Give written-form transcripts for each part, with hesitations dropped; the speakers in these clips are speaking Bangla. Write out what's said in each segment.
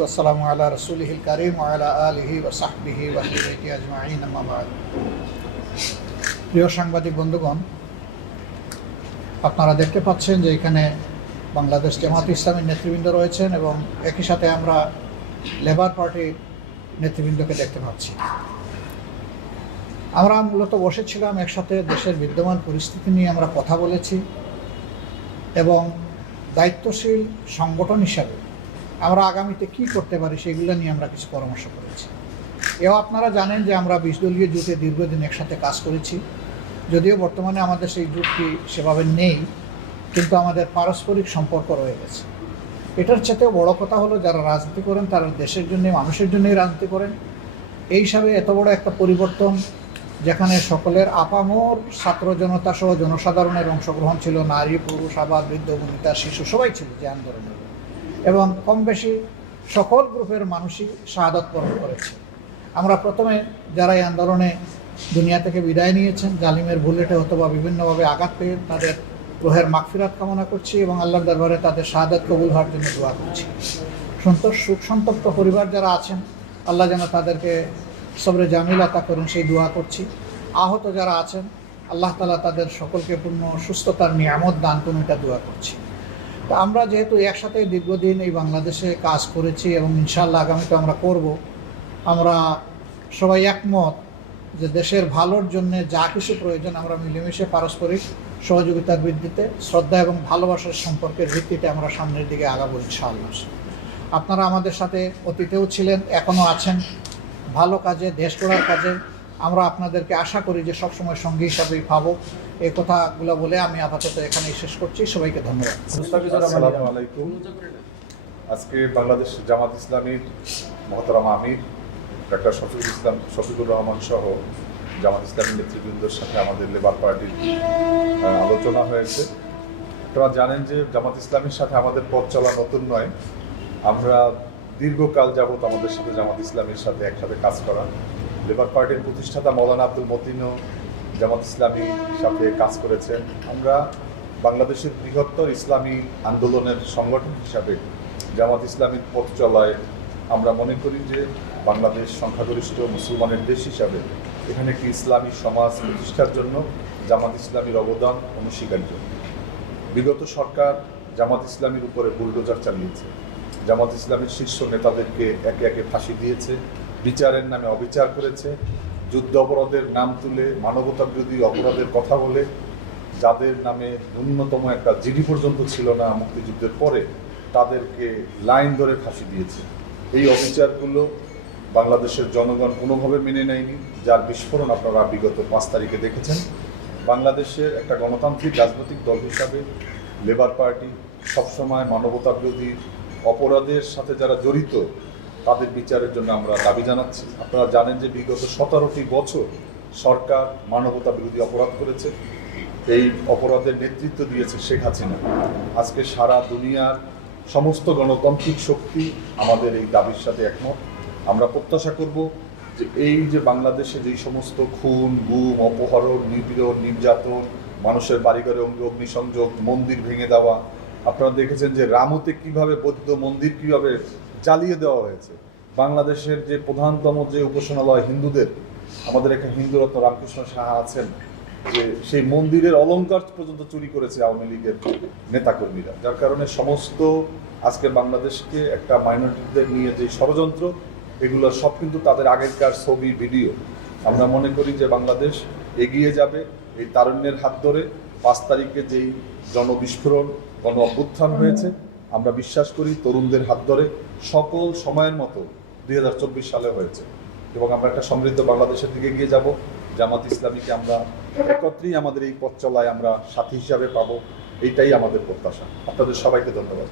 ওয়াসসালামু আলা রাসূলিহিল কারীম ওয়া আলা আলিহি ওয়া সাহবিহি ওয়া আহলি বাইতি আজমাইন, আম্মা বা'দ। প্রিয় সাংবাদিক বন্ধুগণ, আপনারা দেখতে পাচ্ছেন যে এখানে বাংলাদেশ জামাত ইসলামীর নেতৃবৃন্দ রয়েছেন এবং একই সাথে আমরা লেবার পার্টির নেতৃবৃন্দকে দেখতে পাচ্ছি। আমরা মূলত বসেছিলাম একসাথে, দেশের বিদ্যমান পরিস্থিতি নিয়ে আমরা কথা বলেছি এবং দায়িত্বশীল সংগঠন হিসাবে আমরা আগামীতে কি করতে পারি সেগুলো নিয়ে আমরা কিছু পরামর্শ করেছি। এও আপনারা জানেন যে আমরা 20 দলীয় জোটে দীর্ঘদিন একসাথে কাজ করেছি। যদিও বর্তমানে আমাদের সেই জোটটি সেভাবে নেই, কিন্তু আমাদের পারস্পরিক সম্পর্ক রয়ে গেছে। এটার চেয়েও বড় কথা হলো, যারা রাজনীতি করেন তারা দেশের জন্য, মানুষের জন্যই রাজনীতি করেন। এই হিসাবে এত বড় একটা পরিবর্তন, যেখানে সকলের আপামর ছাত্র জনতা সহ জনসাধারণের অংশগ্রহণ ছিল, নারী পুরুষ আবার বৃদ্ধ বনিতা শিশু সবাই ছিল যে আন্দোলনে, এবং কম বেশি সকল গ্রুপের মানুষই শাহাদাত বরণ করেছে। আমরা প্রথমে যারা এই আন্দোলনে দুনিয়া থেকে বিদায় নিয়েছেন, জালিমের বুলেটে অথবা বিভিন্নভাবে আঘাত পেয়ে তাদের রুহের মাগফিরাত কামনা করছি এবং আল্লাহর দরবারে তাদের শাহাদাত কবুল হওয়ার জন্য দোয়া করছি। সুখ সন্তপ্ত পরিবার যারা আছেন, আল্লাহ যেন তাদেরকে সবরে জামিল আতা করেন সেই দোয়া করছি। আহত যারা আছেন, আল্লাহ তাআলা তাদের সকলকে পূর্ণ সুস্থতার নিয়ামত দান করুন, এটা দোয়া করছি। তো আমরা যেহেতু একসাথে দীর্ঘদিন এই বাংলাদেশে কাজ করেছি এবং ইনশাআল্লাহ আগামীতে আমরা করব, আমরা সবাই একমত যে দেশের ভালোর জন্য যা কিছু প্রয়োজন আমরা মিলেমিশে পারস্পরিক সহযোগিতার ভিত্তিতে, শ্রদ্ধা এবং ভালোবাসার সম্পর্কের ভিত্তিতে আমরা সামনের দিকে আগাবো ইনশাআল্লাহ। আপনারা আমাদের সাথে অতীতেও ছিলেন, এখনও আছেন। ভালো কাজে, দেশ গড়ার কাজে আমরা আপনাদেরকে আশা করি যে সবসময় সঙ্গী হিসাবেই পাবো। এই কথাগুলো বলে আমি আপাতত এখানেই শেষ করছি। সবাইকে ধন্যবাদ। আসসালামু আলাইকুম। আজকে বাংলাদেশ জামাত ইসলামীর মহতারাম আমির ডক্টর শফিকুর রহমান সহ জামাত ইসলামী নেতৃবৃন্দের সাথে আমাদের লেবার পার্টির আলোচনা হয়েছে। আপনারা জানেন যে জামাত ইসলামীর সাথে আমাদের পথ চলা নতুন নয়। আমরা দীর্ঘকাল যাবৎ আমাদের সাথে জামাত ইসলামীর সাথে একসাথে কাজ করা। লেবার পার্টির প্রতিষ্ঠাতা মৌলানা আব্দুল মতিনও জামাত ইসলামীর সাথে কাজ করেছেন। আমরা বাংলাদেশের বৃহত্তর ইসলামী আন্দোলনের সংগঠন হিসাবে জামাত ইসলামীর পথ চলায় আমরা মনে করি যে বাংলাদেশ সংখ্যাগরিষ্ঠ মুসলমানের দেশ হিসাবে এখানে একটি ইসলামী সমাজ প্রতিষ্ঠার জন্য জামাত ইসলামীর অবদান অনস্বীকার্য। বিগত সরকার জামাত ইসলামীর উপরে বুলডোজার চালিয়েছে, জামাত ইসলামীর শীর্ষ নেতাদেরকে একে একে ফাঁসি দিয়েছে, বিচারের নামে অবিচার করেছে, যুদ্ধ অপরাধের নাম তুলে মানবতা বিরোধী অপরাধের কথা বলে যাদের নামে ন্যূনতম একটা জিডি পর্যন্ত ছিল না মুক্তিযুদ্ধের পরে, তাদেরকে লাইন ধরে ফাঁসি দিয়েছে। এই অবিচারগুলো বাংলাদেশের জনগণ কোনোভাবে মেনে নেয়নি, যার বিস্ফোরণ আপনারা বিগত 5 তারিখে দেখেছেন। বাংলাদেশের একটা গণতান্ত্রিক রাজনৈতিক দল হিসাবে লেবার পার্টি সবসময় মানবতা বিরোধী অপরাধের সাথে যারা জড়িত তাদের বিচারের জন্য আমরা দাবি জানাচ্ছি। আপনারা জানেন যে বিগত 17টি বছর সরকার মানবতা বিরোধী অপরাধ করেছে। এই অপরাধের নেতৃত্ব দিয়েছে শেখ হাসিনা। আজকে সারা দুনিয়ার সমস্ত গণতান্ত্রিক শক্তি আমাদের এই দাবির সাথে একমত। আমরা প্রত্যাশা করব যে এই যে বাংলাদেশে যেই সমস্ত খুন, গুম, অপহরণ, নিপীড়ন, নির্যাতন, মানুষের বাড়িঘরে অগ্নিসংযোগ, মন্দির ভেঙে দেওয়া, আপনারা দেখেছেন যে রামুতে কিভাবে বৌদ্ধ মন্দির কিভাবে জ্বালিয়ে দেওয়া হয়েছে। বাংলাদেশের যে প্রধানতম যে উপাসনালয় হিন্দুদের, আমাদের এখানে হিন্দুরত্ন রামকৃষ্ণ সাহা আছেন, যে সেই মন্দিরের অলংকার পর্যন্ত চুরি করেছে আওয়ামী লীগের নেতাকর্মীরা, যার কারণে সমস্ত আজকে বাংলাদেশকে একটা মাইনরিটিদের নিয়ে যে ষড়যন্ত্র, এগুলো সব কিন্তু তাদের আগেরকার ছবি, ভিডিও। আমরা মনে করি যে বাংলাদেশ এগিয়ে যাবে এই তারুণ্যের হাত ধরে। 5 তারিখে যেই জনবিস্ফোরণ, গণ অভ্যুত্থান হয়েছে, আমরা বিশ্বাস করি তরুণদের হাত ধরে সকল সময়ের মতো 2024 সালে হয়েছে এবং আমরা একটা সমৃদ্ধ বাংলাদেশের দিকে এগিয়ে যাব। জামাত ইসলামীকে আমরা একত্রেই আমাদের এই পথ চলায় আমরা সাথী হিসাবে পাবো, এইটাই আমাদের প্রত্যাশা। আপনাদের সবাইকে ধন্যবাদ।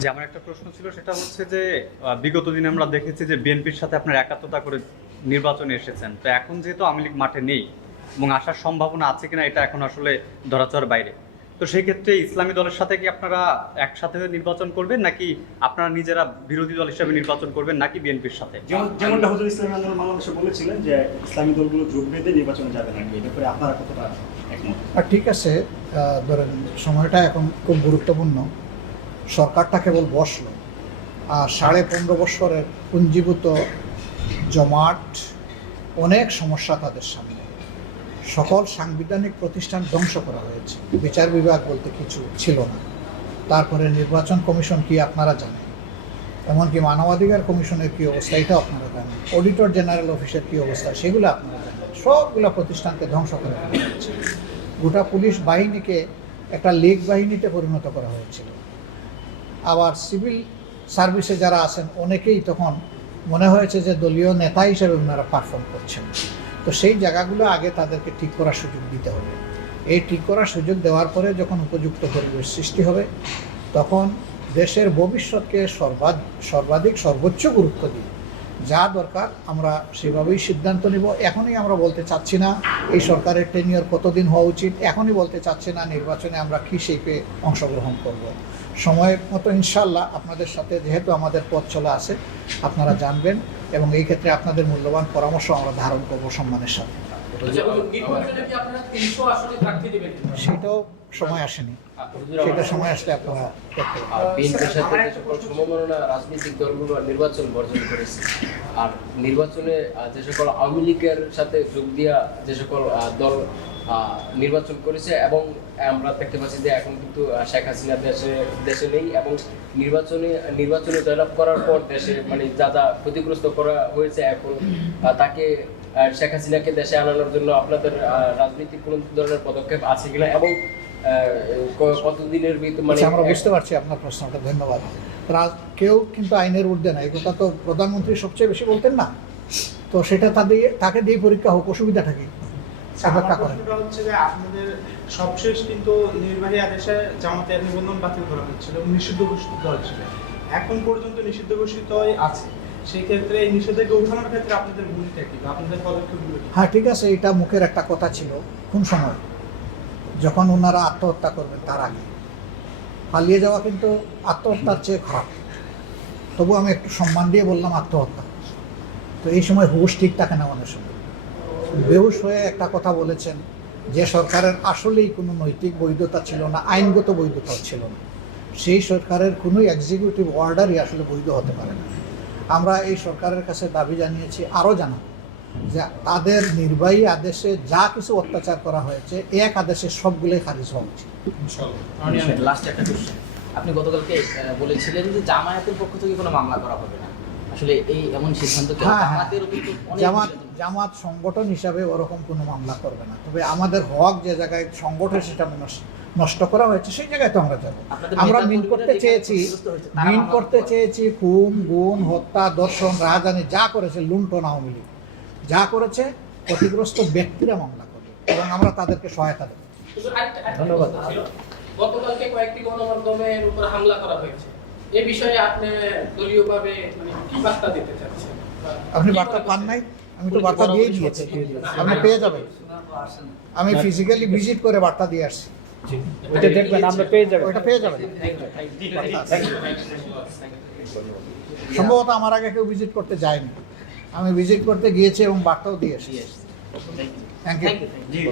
যে আমার একটা প্রশ্ন ছিল, সেটা হচ্ছে যে বিগত দিনে আমরা দেখেছি যে বিএনপির সাথে আপনার একাত্মতা করে নির্বাচনে এসেছেন, তো এখন যেহেতু আওয়ামী লীগ মাঠে নেই এবং আসার সম্ভাবনা আছে কিনা এটা এখন আসলে ধরাছোঁয়ার বাইরে, তো সেই ক্ষেত্রে ইসলামী দলের সাথে কি আপনারা একসাথে নির্বাচন করবেন, নাকি আপনারা নিজেরা বিরোধী দল হিসেবে নির্বাচন করবেন, নাকি বিএনপির সাথে? যেমনটা হুজুর ইসলামী আন্দোলন বাংলাদেশে বলেছিলেন যে ইসলামী দলগুলো যোগ বেঁধে নির্বাচনে যাবে নাকি, এটা করে আপনারা কতটা একমত? ঠিক আছে, ধরেন সময়টা এখন খুব গুরুত্বপূর্ণ। সরকারটা কেবল বসলো, আর 15.5 বছরের পুঞ্জীভূত জমাট, অনেক সমস্যা তাদের সামনে। সকল সাংবিধানিক প্রতিষ্ঠান ধ্বংস করা হয়েছে, বিচার বিভাগ বলতে কিছু ছিল না। তারপরে নির্বাচন কমিশন কি আপনারা জানেন, এমনকি মানবাধিকার কমিশনের কী অবস্থা এটা আপনারা জানেন, অডিটর জেনারেল অফিসের কী অবস্থা সেগুলো আপনারা জানেন। সবগুলো প্রতিষ্ঠানকে ধ্বংস করে ফেলা হয়েছে। গোটা পুলিশ বাহিনীকে একটা লীগ বাহিনীতে পরিণত করা হয়েছিল। আবার সিভিল সার্ভিসে যারা আছেন অনেকেই তখন মনে হয়েছে যে দলীয় নেতা হিসেবে ওনারা পারফর্ম করছেন। তো সেই জায়গাগুলো আগে তাদেরকে ঠিক করার সুযোগ দিতে হবে। এই ঠিক করার সুযোগ দেওয়ার পরে যখন উপযুক্ত পরিবেশ সৃষ্টি হবে, তখন দেশের ভবিষ্যৎকে সর্বাধিক সর্বোচ্চ গুরুত্ব দিই যা দরকার আমরা সেভাবেই সিদ্ধান্ত নেব। এখনই আমরা বলতে চাচ্ছি না এই সরকারের টেনিয়র কতদিন হওয়া উচিত, এখনই বলতে চাচ্ছি না নির্বাচনে আমরা কী শেপে অংশগ্রহণ করব। সময়ের মতো ইনশাল্লাহ আপনাদের সাথে যেহেতু আমাদের পথ চলা আছে আপনারা জানবেন, এবং এই ক্ষেত্রে আপনাদের মূল্যবান পরামর্শ আমরা ধারণ করব সম্মানের সাথে। সেটাও সময় আসেনি, সেটা সময় আসলে আপনারা দেখতে পাবেন। বিএনপির সাথে যে সকল সমমনা রাজনৈতিক দলগুলো নির্বাচন বর্জন করেছে, আর নির্বাচনে যে সকল আওয়ামী লীগের সাথে যোগ দিয়া যে সকল দল নির্বাচন করেছে, এবং আমরা দেখতে পাচ্ছি যে এখন কিন্তু শেখ হাসিনা দেশে নেই, এবং নির্বাচনে জয়লাভ করার পর দেশে মানে যা যা ক্ষতিগ্রস্ত করা হয়েছে, এখন তাকে শেখ হাসিনাকে দেশে আনানোর জন্য আপনাদের রাজনৈতিক কোন ধরনের পদক্ষেপ আছে কিনা, এবং কতদিনের ভিতরে মানে আমরা বুঝতে পারছি আপনার প্রশ্নটা, ধন্যবাদ। কেউ কিন্তু আইনের ঊর্ধ্বে না, এই কথা তো প্রধানমন্ত্রী সবচেয়ে বেশি বলতেন না, তো সেটা তাকে দিয়ে পরীক্ষা হোক, অসুবিধাটা কি? হচ্ছে যে আপনাদের সবশেষ কিন্তু নির্বাহী আদেশে জামাতের নিবন্ধন বাতিল করা হচ্ছিল, নিষিদ্ধ ঘোষিত দল ছিল, এখন পর্যন্ত নিষিদ্ধ ঘোষিত আছে। সেই ক্ষেত্রে এই নিষেধাজ্ঞা উঠানোর ক্ষেত্রে আপনাদের ভূমিকা কি, আপনাদের পদক্ষেপগুলো? হ্যাঁ, ঠিক আছে, এটা মুখের একটা কথা ছিল। কোন সময়? যখন ওনারা আত্মহত্যা করবেন তার আগে। পালিয়ে যাওয়া কিন্তু আত্মহত্যার চেয়ে খারাপ। তবু আমি একটু সম্মান দিয়ে বললাম আত্মহত্যা। তো এই সময় হুঁশ ঠিক থাকে না মানুষের। বেহুশ হয়ে একটা কথা বলেছেন যে সরকারের আসলেই কোনো নৈতিক বৈধতা ছিল না, আইনগত বৈধতাও ছিল না। সেই সরকারের কোনো এক্সিকিউটিভ অর্ডারই আসলে বৈধ হতে পারে না। আমরা এই সরকারের কাছে দাবি জানিয়েছি, আরও জানাবো, যে তাদের নির্বাহী আদেশে যা কিছু অত্যাচার করা হয়েছে এক আদেশে সবগুলোই খারিজ হওয়া উচিত। লাস্ট একটা কোশ্চেন, আপনি গতকালকে বলেছিলেন যে জামায়াতের পক্ষ থেকে কোনো মামলা করা হবে না, আসলে এই এমন সিদ্ধান্ত জামাত সংগঠন হিসাবে ওরকম কোনো মামলা করবে না, তবে আমাদের হক যে জায়গায় সংগঠন সেটা নষ্ট করা হয়েছে সেই জায়গায় তো আমরা যাবো। আমরা মিন করতে চেয়েছি খুন, গুম, হত্যা, দর্শন, রাজধানী যা করেছে, লুণ্ঠন আওয়ামী লীগ যা করেছে, ক্ষতিগ্রস্ত ব্যক্তিরা মামলা করবে এবং আমরা তাদেরকে সহায়তা দেব। ধন্যবাদ। গতকালকে কয়েকটি গণমাধ্যমের উপর হামলা করা হয়েছে, এই বিষয়ে আপনি দলীয়ভাবে মানে কি বার্তা দিতে চাচ্ছেন? আপনি বার্তা পান নাই? আমি তো বার্তা দিয়েই দিয়েছি, আপনি পেয়ে যাবেন। আমি ফিজিক্যালি ভিজিট করে বার্তা দিয়ে আসছি। ওইটা দেখবেন, আমরা পেয়ে যাবেন, ওইটা পেয়ে যাবেন। সম্ভবত আমার আগে কেউ ভিজিট করতে যায়নি, আমি ভিজিট করতে গিয়েছি এবং বার্তাও দিয়ে এসেছি। Thank you.